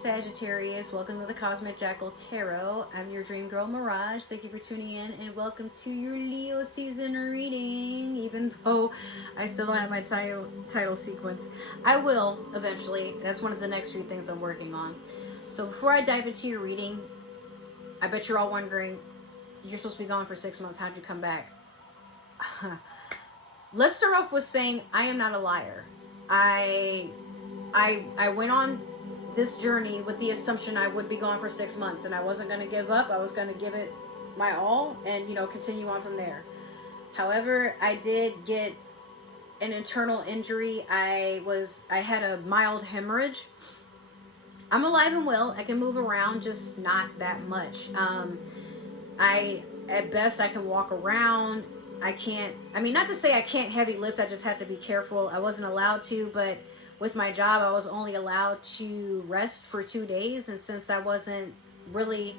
Sagittarius. Welcome to the Cosmic Jackal Tarot. I'm your dream girl, Mirage. Thank you for tuning in and welcome to your Leo season reading. Even though I still don't have my title sequence, I will eventually. That's one of the next few things I'm working on. So before I dive into your reading, I bet you're all wondering, you're supposed to be gone for 6 months. How'd you come back? Let's start off with saying I am not a liar. I went on this journey with the assumption I would be gone for 6 months, and I wasn't going to give up. I was going to give it my all and, continue on from there. However, I did get an internal injury. I had a mild hemorrhage. I'm alive and well. I can move around, just not that much. At best, I can walk around. I can't, not to say I can't heavy lift. I just have to be careful. I wasn't allowed to, but with my job, I was only allowed to rest for 2 days. And since I wasn't really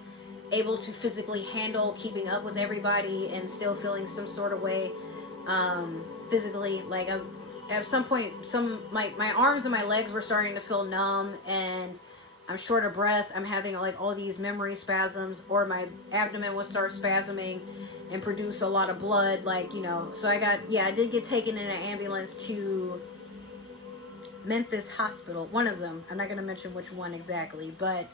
able to physically handle keeping up with everybody and still feeling some sort of way physically, like at some point, my arms and my legs were starting to feel numb, and I'm short of breath. I'm having like all these memory spasms, or my abdomen would start spasming and produce a lot of blood, so I did get taken in an ambulance to Memphis Hospital, one of them. I'm not going to mention which one exactly, but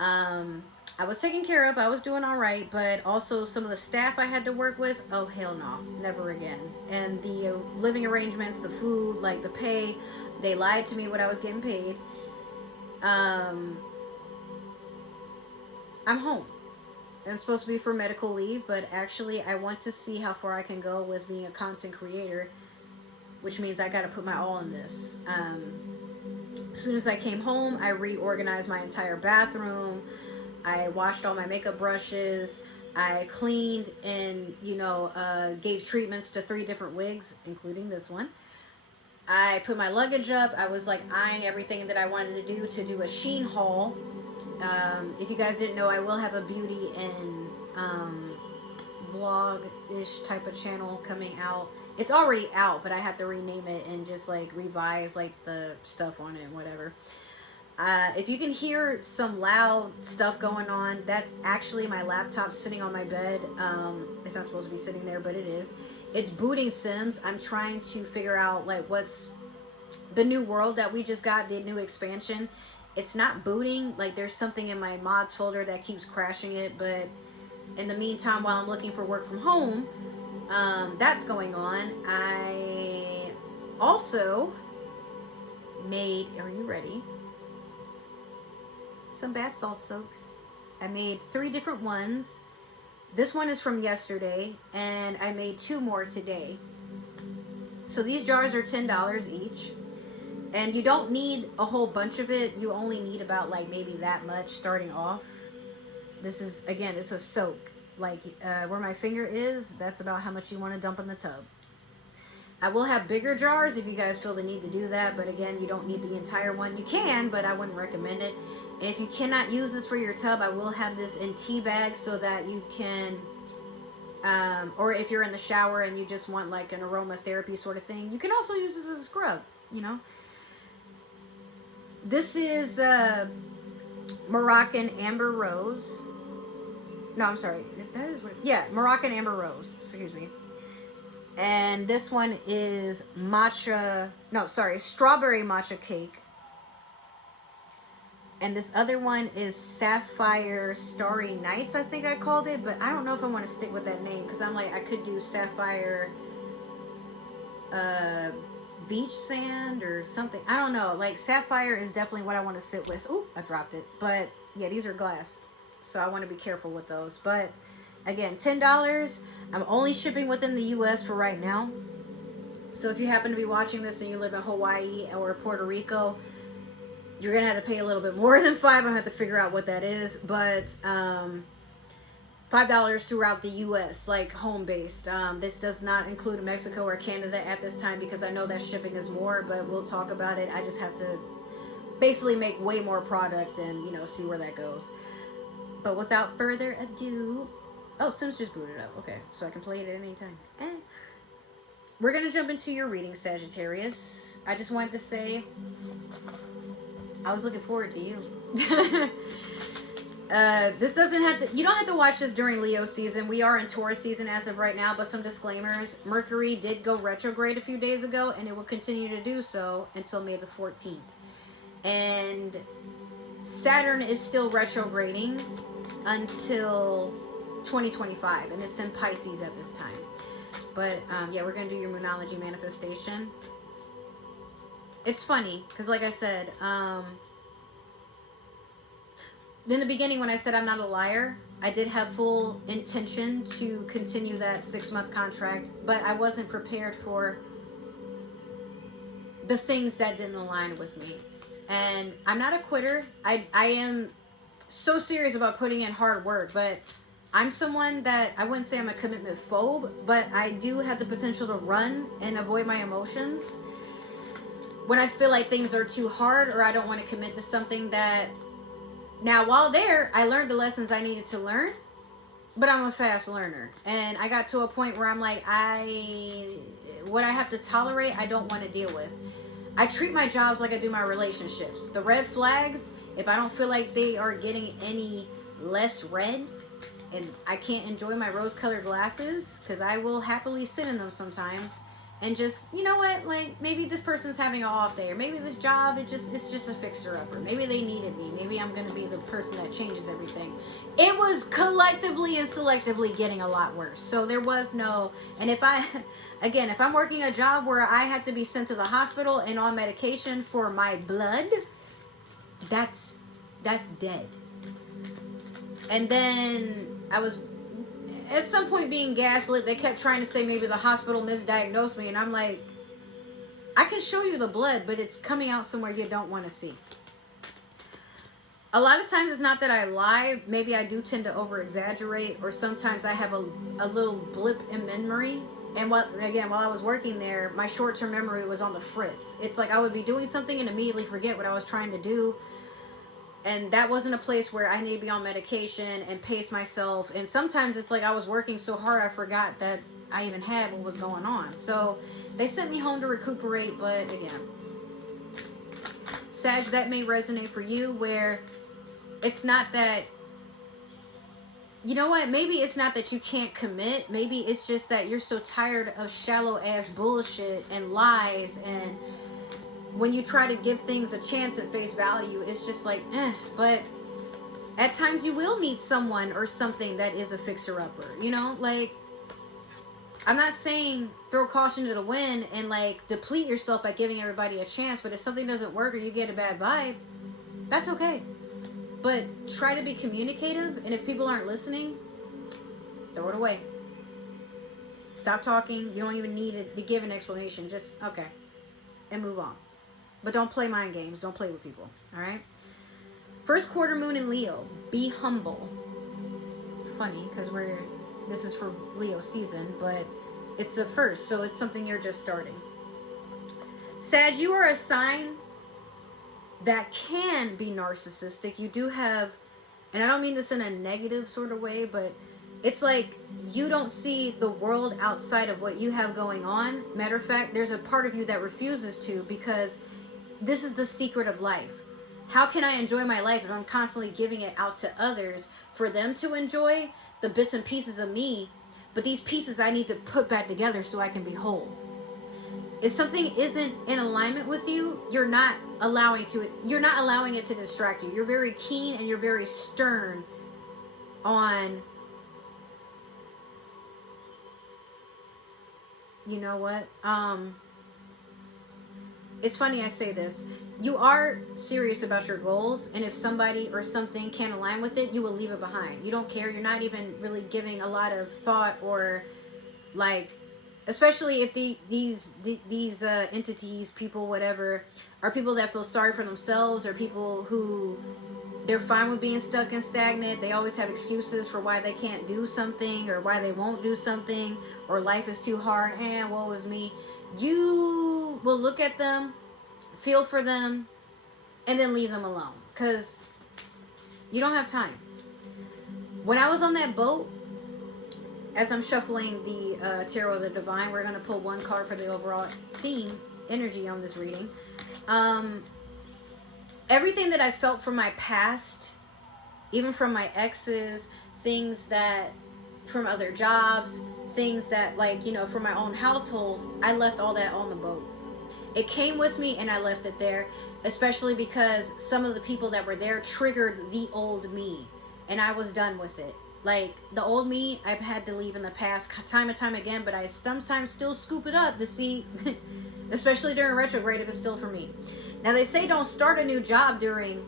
I was taken care of. I was doing all right, but also some of the staff I had to work with, oh hell no, never again. And the living arrangements, the food, like the pay, they lied to me what I was getting paid. I'm home. I'm supposed to be for medical leave, but actually I want to see how far I can go with being a content creator, which means I got to put my all in this. As soon as I came home, I reorganized my entire bathroom. I washed all my makeup brushes. I cleaned and, gave treatments to 3 different wigs, including this one. I put my luggage up. I was eyeing everything that I wanted to do a Shein haul. If you guys didn't know, I will have a beauty and vlog-ish type of channel coming out. It's already out, but I have to rename it and just revise the stuff on it and whatever. If you can hear some loud stuff going on, that's actually my laptop sitting on my bed. It's not supposed to be sitting there, but it is. It's booting Sims. I'm trying to figure out what's the new world that we just got, the new expansion. It's not booting. There's something in my mods folder that keeps crashing it, but in the meantime, while I'm looking for work from home, that's going on. I also made, are you ready? Some bath salt soaks. I made 3 different ones. This one is from yesterday, and I made 2 more today. So these jars are $10 each. And you don't need a whole bunch of it. You only need about maybe that much starting off. This is, again, it's a soak. Where my finger is, that's about how much you want to dump in the tub. I will have bigger jars if you guys feel the need to do that, but again, you don't need the entire one. You can, but I wouldn't recommend it. And if you cannot use this for your tub, I will have this in tea bags so that you can, or if you're in the shower and you just want an aromatherapy sort of thing, you can also use this as a scrub, This is Moroccan Amber Rose. No, I'm sorry. That is what. Yeah, Moroccan Amber Rose. Excuse me. And this one is strawberry matcha cake. And this other one is Sapphire Starry Nights, I think I called it. But I don't know if I want to stick with that name, because I'm I could do Sapphire beach sand or something. I don't know. Sapphire is definitely what I want to sit with. Ooh, I dropped it. But yeah, these are glass, so I want to be careful with those. But again, $10. I'm only shipping within the US for right now. So if you happen to be watching this and you live in Hawaii or Puerto Rico, you're gonna have to pay a little bit more than $5. I'm gonna have to figure out what that is, but $5 throughout the US, home based. This does not include Mexico or Canada at this time, because I know that shipping is more, but we'll talk about it. I just have to basically make way more product and see where that goes. But without further ado, oh, Sims just booted up. Okay, so I can play it at any time. We're gonna jump into your reading, Sagittarius. I just wanted to say I was looking forward to you. This doesn't have to, you don't have to watch this during Leo season. We are in Taurus season as of right now, but some disclaimers. Mercury did go retrograde a few days ago, and it will continue to do so until May the 14th. And Saturn is still retrograding until 2025, and it's in Pisces at this time. But yeah, we're going to do your Moonology manifestation. It's funny, because like I said, in the beginning when I said I'm not a liar, I did have full intention to continue that 6-month contract, but I wasn't prepared for the things that didn't align with me. And I'm not a quitter. I am so serious about putting in hard work, but I'm someone that, I wouldn't say I'm a commitment phobe, but I do have the potential to run and avoid my emotions when I feel like things are too hard or I don't want to commit to something that... Now, while there, I learned the lessons I needed to learn, but I'm a fast learner. And I got to a point where I'm like, what I have to tolerate, I don't want to deal with. I treat my jobs like I do my relationships. The red flags, if I don't feel like they are getting any less red, and I can't enjoy my rose-colored glasses, because I will happily sit in them sometimes, and just, you know what, like, maybe this person's having an off day, or maybe this job, it's just a fixer-upper. Maybe they needed me. Maybe I'm going to be the person that changes everything. It was collectively and selectively getting a lot worse. So there was no, and if I'm working a job where I have to be sent to the hospital and on medication for my blood, that's dead. And then I was at some point being gaslit. They kept trying to say maybe the hospital misdiagnosed me, and I'm like, I can show you the blood, but it's coming out somewhere you don't want to see. A lot of times it's not that I lie. Maybe I do tend to over exaggerate, or sometimes I have a little blip in memory. And while I was working there, my short-term memory was on the fritz. It's like I would be doing something and immediately forget what I was trying to do. And that wasn't a place where I need to be on medication and pace myself. And sometimes it's like I was working so hard I forgot that I even had what was going on. So they sent me home to recuperate. But again, Sag, that may resonate for you, where it's not that, you know what, maybe it's not that you can't commit. Maybe it's just that you're so tired of shallow ass bullshit and lies, and when you try to give things a chance at face value, it's just like, but at times you will meet someone or something that is a fixer-upper, you know? Like, I'm not saying throw caution to the wind and, like, deplete yourself by giving everybody a chance, but if something doesn't work or you get a bad vibe, that's okay. But try to be communicative, and if people aren't listening, throw it away. Stop talking. You don't even need to give an explanation. Just, okay, and move on. But don't play mind games. Don't play with people. All right? First quarter moon in Leo. Be humble. Funny, because this is for Leo season, but it's the first, so it's something you're just starting. Sag, you are a sign that can be narcissistic. You do have, and I don't mean this in a negative sort of way, but it's like you don't see the world outside of what you have going on. Matter of fact, there's a part of you that refuses to, because this is the secret of life. How can I enjoy my life if I'm constantly giving it out to others for them to enjoy the bits and pieces of me? But these pieces I need to put back together so I can be whole. If something isn't in alignment with you, you're not allowing it to distract you. You're very keen and you're very stern on, you know what? It's funny I say this. You are serious about your goals, and if somebody or something can't align with it, you will leave it behind. You don't care. You're not even really giving a lot of thought, or like, especially if these entities, people, whatever, are people that feel sorry for themselves, or people who they're fine with being stuck and stagnant. They always have excuses for why they can't do something, or why they won't do something, or life is too hard, and woe is me. You will look at them, feel for them, and then leave them alone, because you don't have time. When I was on that boat, as I'm shuffling the Tarot of the Divine, we're going to pull one card for the overall theme, energy on this reading. everything that I felt from my past, even from my exes, things that from other jobs, things that, like, you know, from my own household, I left all that on the boat. It came with me and I left it there, especially because some of the people that were there triggered the old me, and I was done with it. Like, the old me, I've had to leave in the past time and time again, but I sometimes still scoop it up to see, especially during retrograde, if it's still for me. Now, they say don't start a new job during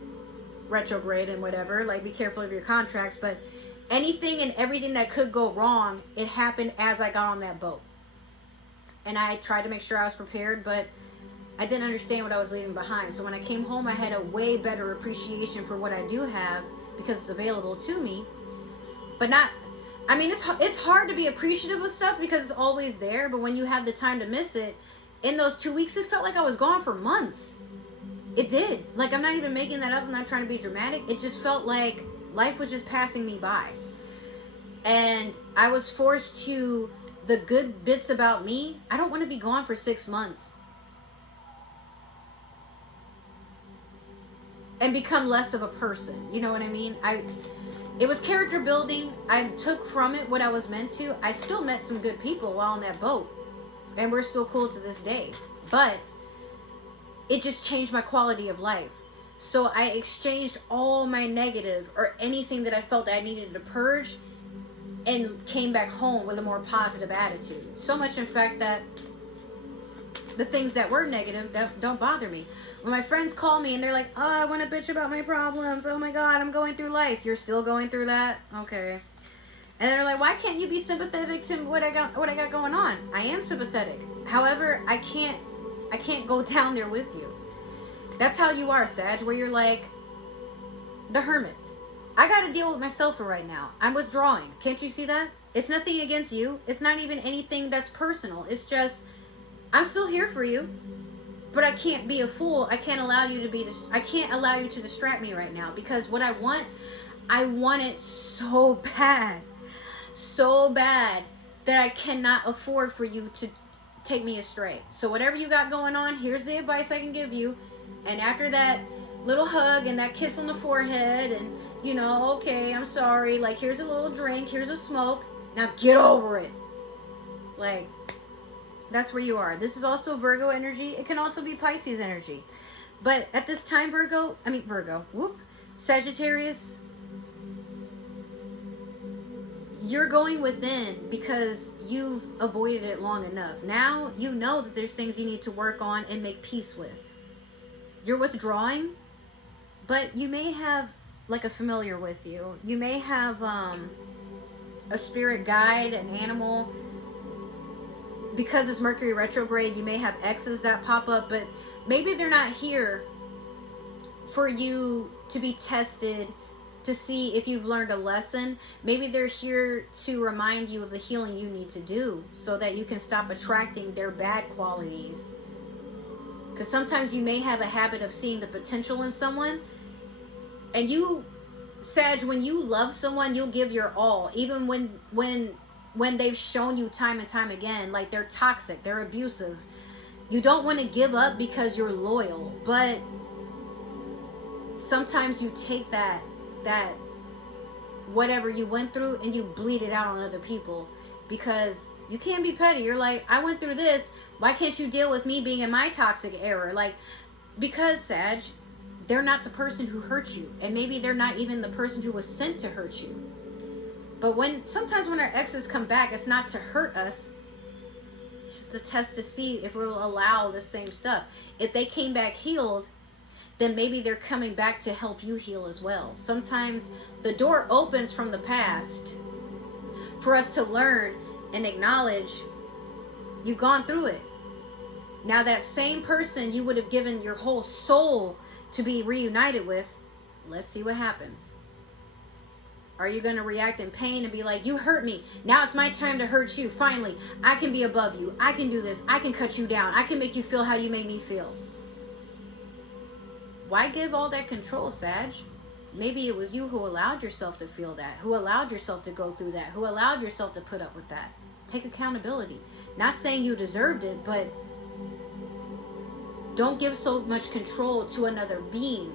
retrograde and whatever, like, be careful of your contracts, but anything and everything that could go wrong, it happened as I got on that boat. And I tried to make sure I was prepared, but I didn't understand what I was leaving behind. So when I came home, I had a way better appreciation for what I do have, because it's available to me. But not, I mean, it's hard to be appreciative of stuff because it's always there, but when you have the time to miss it, in those 2 weeks, it felt like I was gone for months. It did. Like, I'm not even making that up. I'm not trying to be dramatic. It just felt like life was just passing me by. And I was forced to, the good bits about me, I don't want to be gone for 6 months and become less of a person. You know what I mean? It was character building. I took from it what I was meant to. I still met some good people while on that boat, and we're still cool to this day. But it just changed my quality of life. So I exchanged all my negative or anything that I felt that I needed to purge, and came back home with a more positive attitude. So much, in fact, that the things that were negative don't bother me. When my friends call me and they're like, oh, I want to bitch about my problems. Oh my God, I'm going through life. You're still going through that? Okay. And they're like, why can't you be sympathetic to what I got going on? I am sympathetic. However, I can't go down there with you. That's how you are, Sag, where you're like the hermit. I got to deal with myself for right now. I'm withdrawing. Can't you see that? It's nothing against you. It's not even anything that's personal. It's just, I'm still here for you, but I can't be a fool. I can't allow you to distract me right now, because what I want it so bad that I cannot afford for you to take me astray. So whatever you got going on, here's the advice I can give you. And after that little hug and that kiss on the forehead and, you know, okay, I'm sorry, like, here's a little drink, here's a smoke, now get over it. Like, that's where you are. This is also Virgo energy. It can also be Pisces energy. But at this time, Sagittarius, you're going within because you've avoided it long enough. Now you know that there's things you need to work on and make peace with. You're withdrawing, but you may have like a familiar with you. You may have a spirit guide, an animal. Because it's Mercury retrograde, you may have exes that pop up, but maybe they're not here for you to be tested to see if you've learned a lesson. Maybe they're here to remind you of the healing you need to do so that you can stop attracting their bad qualities. Because sometimes you may have a habit of seeing the potential in someone, and you, Sag, when you love someone, you'll give your all, even when they've shown you time and time again, like, they're toxic, they're abusive. You don't want to give up because you're loyal, but sometimes you take that whatever you went through and you bleed it out on other people, because you can't be petty. You're like, I went through this, why can't you deal with me being in my toxic era? Like, because, Sag, they're not the person who hurt you, and maybe they're not even the person who was sent to hurt you. But sometimes when our exes come back, it's not to hurt us. It's just a test to see if we'll allow the same stuff. If they came back healed, then maybe they're coming back to help you heal as well. Sometimes the door opens from the past for us to learn and acknowledge you've gone through it. Now that same person you would have given your whole soul to be reunited with, let's see what happens. Are you going to react in pain and be like, you hurt me, now it's my time to hurt you, finally, I can be above you, I can do this, I can cut you down, I can make you feel how you made me feel? Why give all that control, Sag? Maybe it was you who allowed yourself to feel that, who allowed yourself to go through that, who allowed yourself to put up with that. Take accountability. Not saying you deserved it, but don't give so much control to another being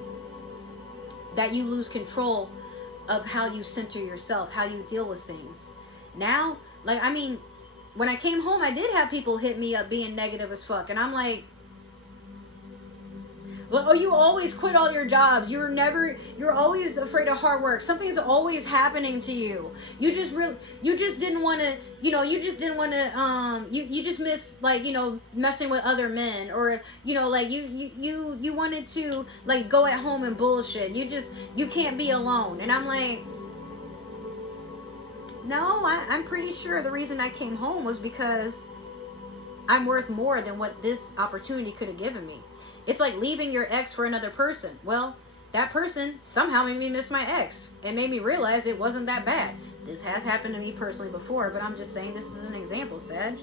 that you lose control of how you center yourself, how you deal with things. Now, like, I mean, when I came home, I did have people hit me up being negative as fuck. And I'm like, well, oh, you always quit all your jobs. You're always afraid of hard work. Something's always happening to you. You just didn't want to, you just miss, like, messing with other men, or, like, you wanted to, like, go at home and bullshit. You can't be alone. And I'm like, no, I'm pretty sure the reason I came home was because I'm worth more than what this opportunity could have given me. It's like leaving your ex for another person. Well, that person somehow made me miss my ex. It made me realize it wasn't that bad. This has happened to me personally before, but I'm just saying this is an example, Sag.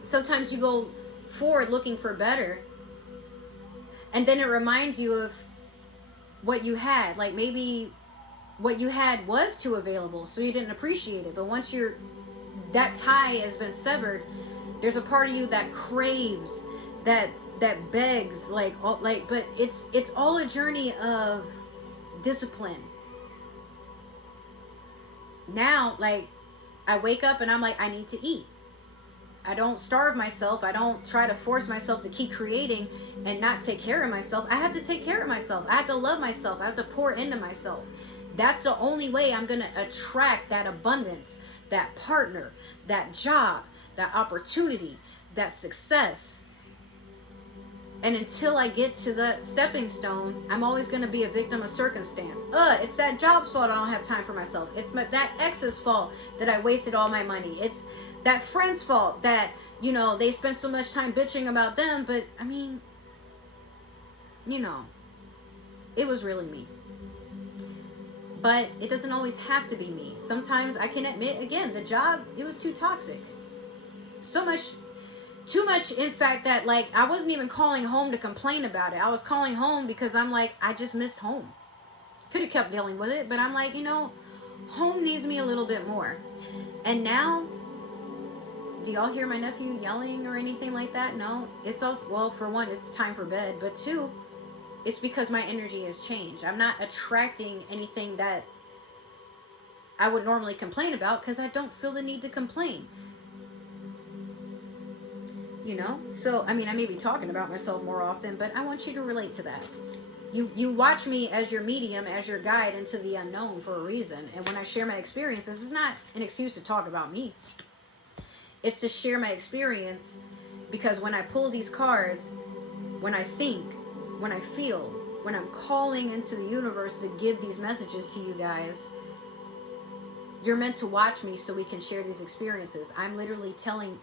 Sometimes you go forward looking for better, and then it reminds you of what you had. Like, maybe what you had was too available, so you didn't appreciate it. But once that tie has been severed, there's a part of you that craves, that begs, but it's all a journey of discipline. Now, like, I wake up and I'm like, I need to eat. I don't starve myself. I don't try to force myself to keep creating and not take care of myself. I have to take care of myself. I have to love myself. I have to pour into myself. That's the only way I'm going to attract that abundance, that partner, that job, that opportunity, that success. And until I get to the stepping stone, I'm always going to be a victim of circumstance. It's that job's fault I don't have time for myself. It's that ex's fault that I wasted all my money. It's that friend's fault that, they spent so much time bitching about them. But, I mean, it was really me. But it doesn't always have to be me. Sometimes I can admit, again, the job, it was too toxic. Too much, in fact, that, like, I wasn't even calling home to complain about it. I was calling home because I'm like, I just missed home. Could have kept dealing with it, but I'm like, home needs me a little bit more. And now, do y'all hear my nephew yelling or anything like that? No. It's also, well, for one, it's time for bed. But two, it's because my energy has changed. I'm not attracting anything that I would normally complain about because I don't feel the need to complain. So, I mean, I may be talking about myself more often, but I want you to relate to that. You watch me as your medium, as your guide into the unknown for a reason. And when I share my experiences, it's not an excuse to talk about me. It's to share my experience, because when I pull these cards, when I think, when I feel, when I'm calling into the universe to give these messages to you guys, you're meant to watch me so we can share these experiences. I'm literally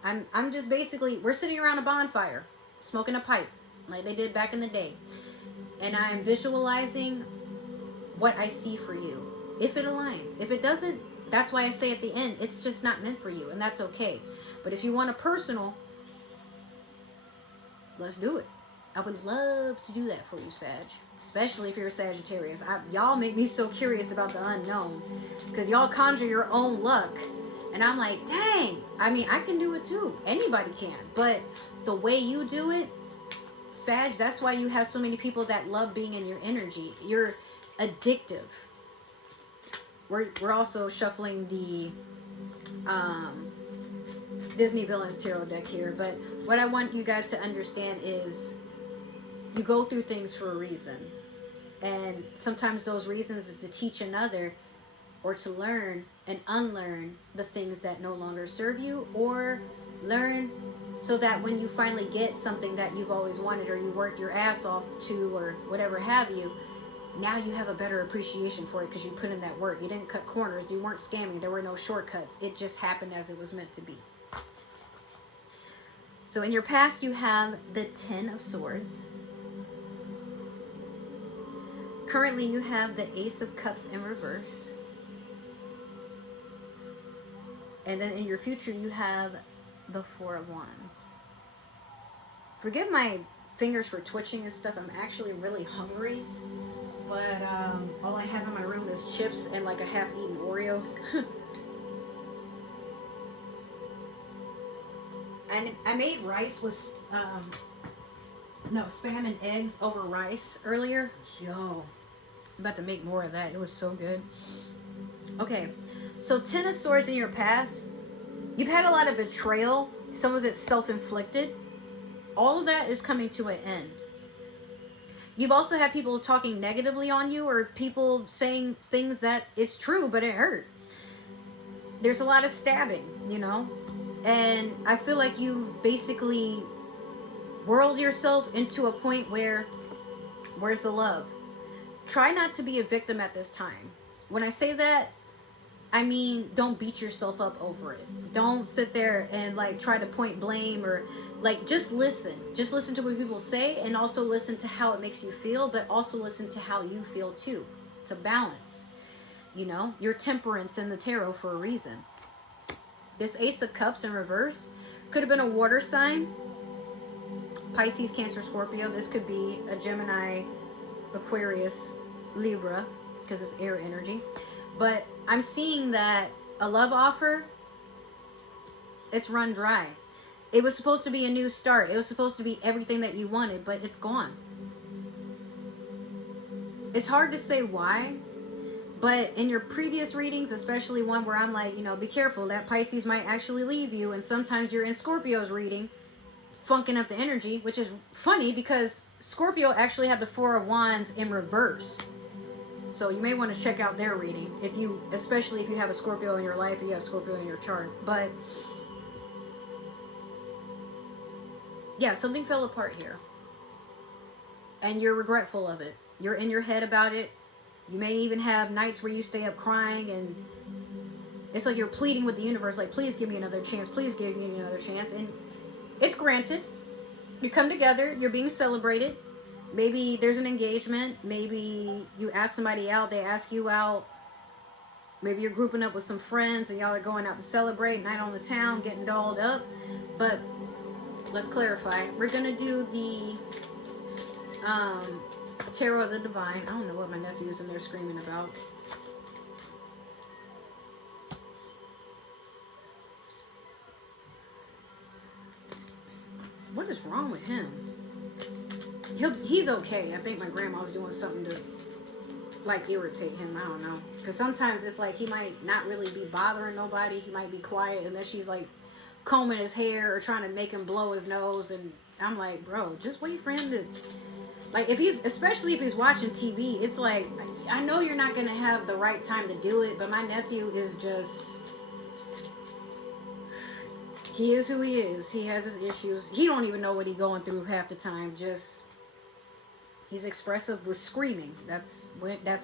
I'm just basically, we're sitting around a bonfire, smoking a pipe, like they did back in the day. And I'm visualizing what I see for you. If it aligns. If it doesn't, that's why I say at the end, it's just not meant for you, and that's okay. But if you want a personal, let's do it. I would love to do that for you, Sag. Especially if you're a Sagittarius. Y'all make me so curious about the unknown. Because y'all conjure your own luck. And I'm like, dang. I mean, I can do it too. Anybody can. But the way you do it, Sag, that's why you have so many people that love being in your energy. You're addictive. We're also shuffling the Disney Villains Tarot deck here. But what I want you guys to understand is, you go through things for a reason. And sometimes those reasons is to teach another, or to learn and unlearn the things that no longer serve you, or learn so that when you finally get something that you've always wanted, or you worked your ass off to, or whatever have you, now you have a better appreciation for it because you put in that work. You didn't cut corners. You weren't scamming. There were no shortcuts. It just happened as it was meant to be. So in your past, you have the Ten of Swords. Currently, you have the Ace of Cups in reverse. And then in your future, you have the Four of Wands. Forgive my fingers for twitching and stuff. I'm actually really hungry. But all I have in my room is chips and like a half-eaten Oreo. And I made rice with, spam and eggs over rice earlier. Yo. I'm about to make more of that. It was so good. Okay, so Ten of Swords in your past, you've had a lot of betrayal. Some of it's self-inflicted. All of that is coming to an end. You've also had people talking negatively on you, or people saying things that it's true, but it hurt. There's a lot of stabbing, you know? And I feel like you basically whirled yourself into a point where, where's the love? Try not to be a victim at this time. When I say that, I mean, don't beat yourself up over it. Don't sit there and like try to point blame, or like just listen. Just listen to what people say, and also listen to how it makes you feel, but also listen to how you feel too. It's a balance. You know, your temperance in the tarot for a reason. This Ace of Cups in reverse could have been a water sign. Pisces, Cancer, Scorpio. This could be a Gemini, Aquarius, Libra, because it's air energy. But I'm seeing that a love offer, it's run dry. It was supposed to be a new start. It was supposed to be everything that you wanted, but it's gone. It's hard to say why, but in your previous readings, especially one where I'm like, you know, be careful, that Pisces might actually leave you, and sometimes you're in Scorpio's reading, funking up the energy, which is funny because Scorpio actually had the Four of Wands in reverse. So you may want to check out their reading, if you, especially if you have a Scorpio in your life, or you have Scorpio in your chart. But yeah, something fell apart here, and you're regretful of it. You're in your head about it. You may even have nights where you stay up crying, and it's like you're pleading with the universe, like, please give me another chance, please give me another chance. And it's granted. You come together, you're being celebrated. Maybe there's an engagement. Maybe you ask somebody out, they ask you out. Maybe you're grouping up with some friends and y'all are going out to celebrate, night on the town, getting dolled up. But let's clarify. We're going to do the Tarot of the Divine. I don't know what my nephew's in there screaming about. What is wrong with him? He's okay. I think my grandma's doing something to like irritate him. I don't know. Because sometimes it's like he might not really be bothering nobody. He might be quiet unless she's like combing his hair or trying to make him blow his nose. And I'm like, bro, just wait for him to... Like, if he's, especially if he's watching TV, it's like, I know you're not going to have the right time to do it, but my nephew is just... He is who he is. He has his issues. He don't even know what he's going through half the time. Just... He's expressive with screaming. That's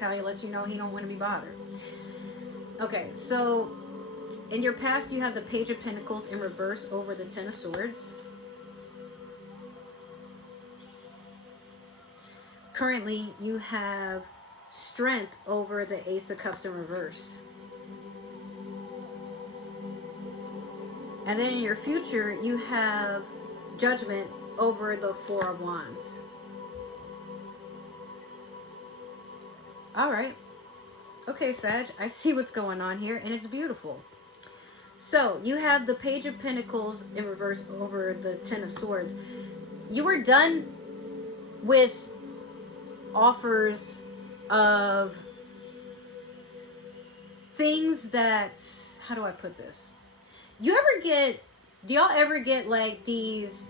how he lets you know he don't want to be bothered. Okay, so in your past you have the Page of Pentacles in reverse over the Ten of Swords. Currently you have Strength over the Ace of Cups in reverse. And then in your future you have Judgment over the Four of Wands. Alright. Okay, Sag. I see what's going on here, and it's beautiful. So, you have the Page of Pentacles in reverse over the Ten of Swords. You were done with offers of things that... How do I put this? Do y'all ever get like these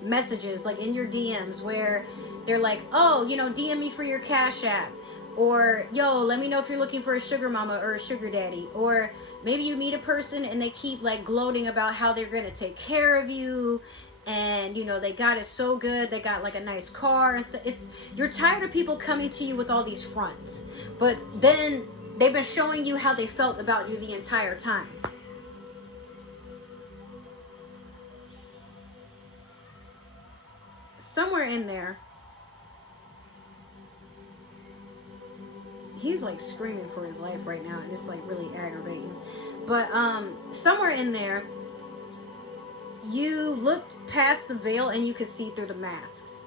messages like in your DMs where they're like, oh, you know, DM me for your Cash App, or yo, let me know if you're looking for a sugar mama or a sugar daddy, or maybe you meet a person and they keep like gloating about how they're gonna take care of you, and you know they got it so good, they got like a nice car and stuff. You're tired of people coming to you with all these fronts, but then they've been showing you how they felt about you the entire time. Somewhere in there, he's like screaming for his life right now, and it's like really aggravating. But somewhere in there, you looked past the veil and you could see through the masks.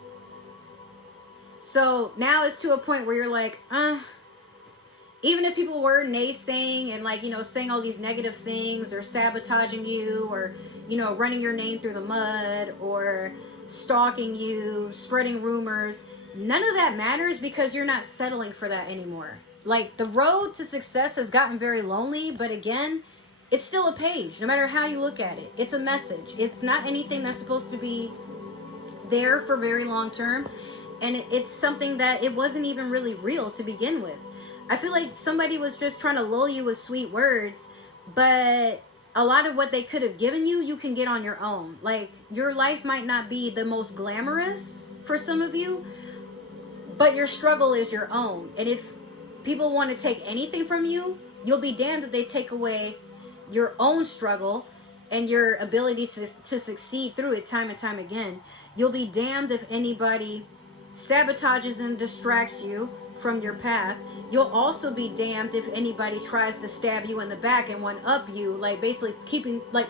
So now it's to a point where you're like, even if people were naysaying and like, you know, saying all these negative things or sabotaging you, or, you know, running your name through the mud, or stalking you, spreading rumors, none of that matters because you're not settling for that anymore. Like, the road to success has gotten very lonely, but again, it's still a page, no matter how you look at it. It's a message. It's not anything that's supposed to be there for very long term. And it's something that it wasn't even really real to begin with. I feel like somebody was just trying to lull you with sweet words, but a lot of what they could have given you, you can get on your own. Like, your life might not be the most glamorous for some of you, but your struggle is your own. And if people want to take anything from you, you'll be damned if they take away your own struggle and your ability to succeed through it time and time again. You'll be damned if anybody sabotages and distracts you from your path. You'll also be damned if anybody tries to stab you in the back and one up you, like basically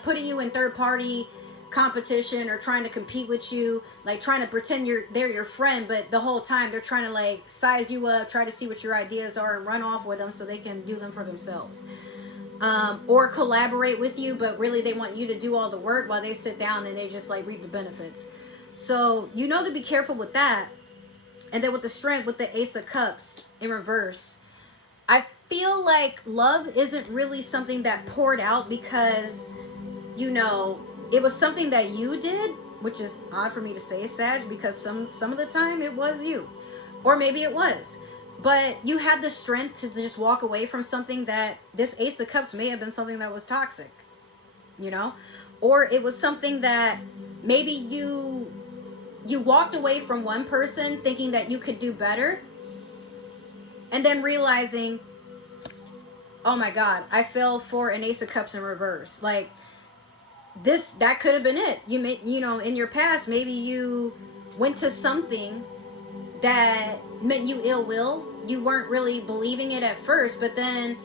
putting you in third party competition or trying to compete with you, like trying to pretend they're your friend, but the whole time they're trying to like size you up, try to see what your ideas are and run off with them so they can do them for themselves. Or collaborate with you, but really they want you to do all the work while they sit down and they just like reap the benefits. So you know to be careful with that. And then with the Strength, with the Ace of Cups in reverse, I feel like love isn't really something that poured out because, you know, it was something that you did, which is odd for me to say, Sag, because some of the time it was you. Or maybe it was. But you had the strength to just walk away from something that, this Ace of Cups may have been something that was toxic, you know? Or it was something that maybe you walked away from one person thinking that you could do better, and then realizing, oh my God, I fell for an Ace of Cups in reverse. Like, that could have been it. You know, in your past, maybe you went to something that meant you ill will. You weren't really believing it at first, but then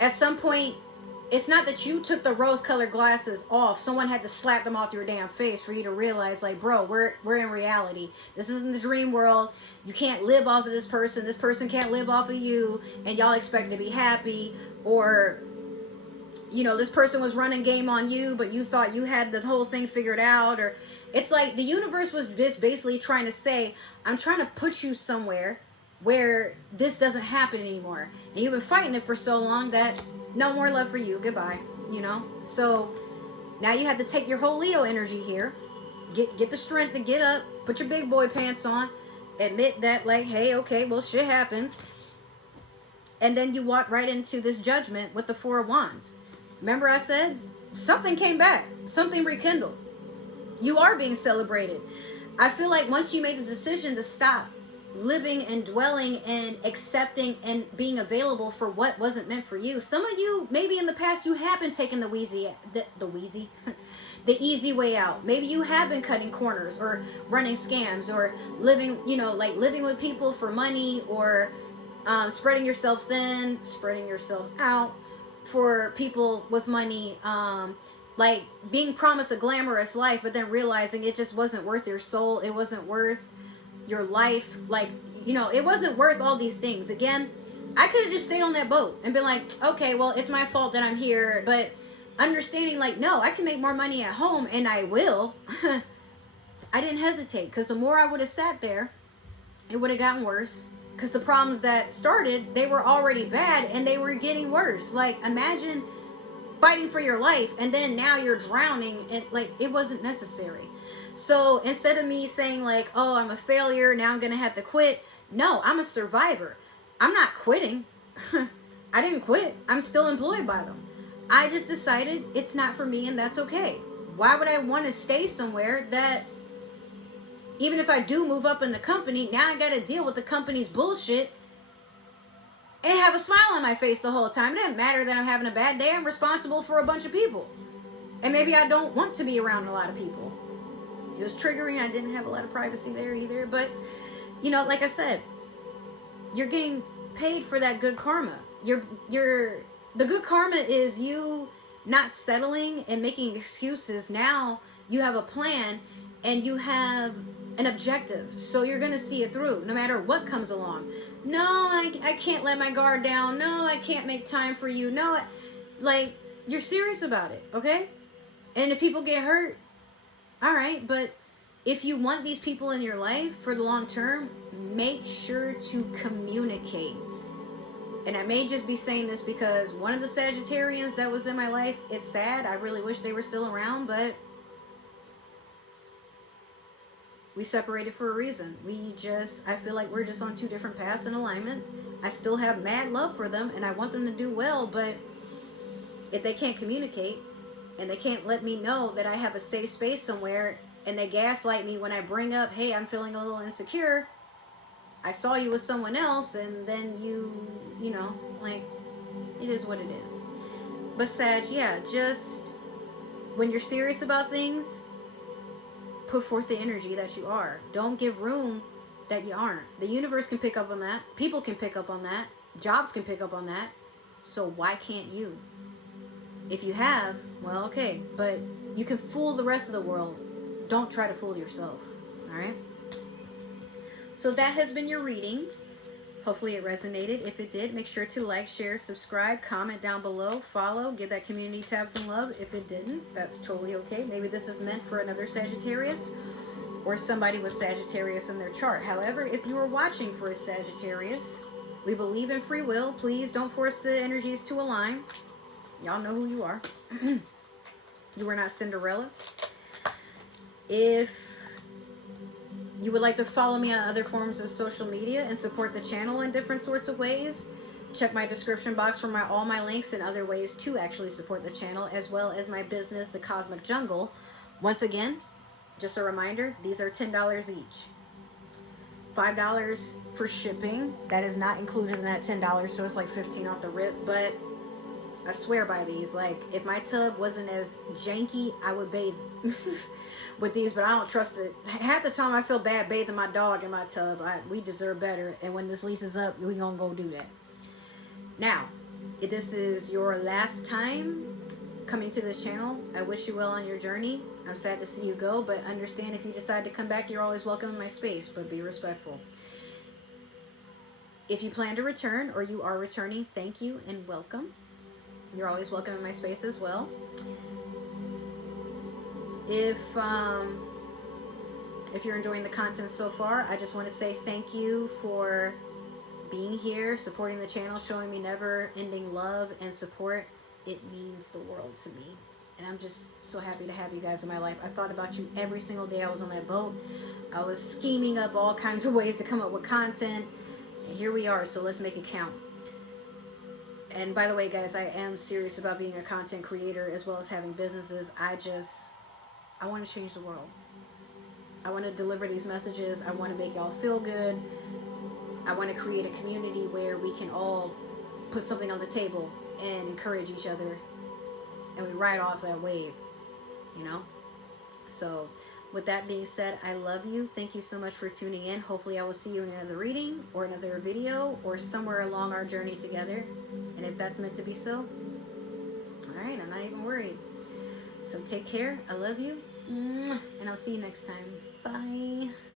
at some point, it's not that you took the rose-colored glasses off. Someone had to slap them off your damn face for you to realize, like, bro, we're in reality. This isn't the dream world. You can't live off of this person. This person can't live off of you, and y'all expect to be happy. Or, you know, this person was running game on you, but you thought you had the whole thing figured out. Or it's like the universe was just basically trying to say, I'm trying to put you somewhere where this doesn't happen anymore. And you've been fighting it for so long that no more love for you. Goodbye. You know? So now you have to take your whole Leo energy here. Get the strength to get up. Put your big boy pants on. Admit that, like, hey, okay, well, shit happens. And then you walk right into this Judgment with the Four of Wands. Remember I said something came back. Something rekindled. You are being celebrated. I feel like once you made the decision to stop living and dwelling and accepting and being available for what wasn't meant for you. Some of you, maybe in the past, you have been taking the easy way out. Maybe you have been cutting corners or running scams or living, you know, like living with people for money or spreading yourself thin, spreading yourself out for people with money. Like being promised a glamorous life, but then realizing it just wasn't worth your soul. It wasn't worth your life. Like, you know, it wasn't worth all these things. Again, I could have just stayed on that boat and been like, okay, well, it's my fault that I'm here. But understanding, like, no, I can make more money at home, and I will. I didn't hesitate, because the more I would have sat there, it would have gotten worse. Because the problems that started, they were already bad, and they were getting worse. Like, imagine fighting for your life, and then now you're drowning, and like, it wasn't necessary. So instead of me saying like, oh, I'm a failure, now I'm gonna have to quit. No, I'm a survivor. I'm not quitting. I didn't quit. I'm still employed by them. I just decided it's not for me, and that's okay. Why would I want to stay somewhere that, even if I do move up in the company, now I gotta deal with the company's bullshit and have a smile on my face the whole time? It doesn't matter that I'm having a bad day. I'm responsible for a bunch of people. And maybe I don't want to be around a lot of people. It was triggering. I didn't have a lot of privacy there either. But, you know, like I said, you're getting paid for that good karma. The good karma is you not settling and making excuses. Now you have a plan and you have an objective. So you're going to see it through no matter what comes along. No, I can't let my guard down. No, I can't make time for you. No, like, you're serious about it, okay? And if people get hurt, all right, but If you want these people in your life for the long term, make sure to communicate. And I may just be saying this because one of the Sagittarians that was in my life, it's sad. I really wish they were still around, but we separated for a reason. I feel like we're just on two different paths in alignment. I still have mad love for them and I want them to do well, but if they can't communicate and they can't let me know that I have a safe space somewhere, and they gaslight me when I bring up, hey, I'm feeling a little insecure, I saw you with someone else, and then you know, like, it is what it is. But Sag, yeah, just when you're serious about things, put forth the energy that you are. Don't give room that you aren't. The universe can pick up on that. People can pick up on that. Jobs can pick up on that. So why can't you? If you have, well, okay, but you can fool the rest of the world. Don't try to fool yourself. All right? So that has been your reading. Hopefully it resonated. If it did, make sure to like, share, subscribe, comment down below, follow, give that community tab some love. If it didn't, that's totally okay. Maybe this is meant for another Sagittarius or somebody with Sagittarius in their chart. However, if you are watching for a Sagittarius, we believe in free will. Please don't force the energies to align. Y'all know who you are. You are not Cinderella. If you would like to follow me on other forms of social media and support the channel in different sorts of ways, check my description box for all my links and other ways to actually support the channel, as well as my business, the Cosmic Jungle. Once again, just a reminder, these are $10 each. $5 for shipping. That is not included in that $10, so it's like $15 off the rip, but I swear by these. Like, if my tub wasn't as janky, I would bathe with these, but I don't trust it. Half the time I feel bad bathing my dog in my tub. We deserve better, and when this lease is up, we're gonna go do that. Now, if this is your last time coming to this channel, I wish you well on your journey. I'm sad to see you go, but understand if you decide to come back, you're always welcome in my space, but be respectful. If you plan to return, or you are returning, thank you and welcome. You're always welcome in my space as well. If you're enjoying the content so far, I just want to say thank you for being here, supporting the channel, showing me never-ending love and support. It means the world to me. And I'm just so happy to have you guys in my life. I thought about you every single day I was on that boat. I was scheming up all kinds of ways to come up with content. And here we are, so let's make it count. And by the way, guys, I am serious about being a content creator as well as having businesses. I want to change the world. I want to deliver these messages. I want to make y'all feel good. I want to create a community where we can all put something on the table and encourage each other. And we ride off that wave, you know? So with that being said, I love you. Thank you so much for tuning in. Hopefully I will see you in another reading or another video or somewhere along our journey together. And if that's meant to be so, all right, I'm not even worried. So take care. I love you. And I'll see you next time. Bye.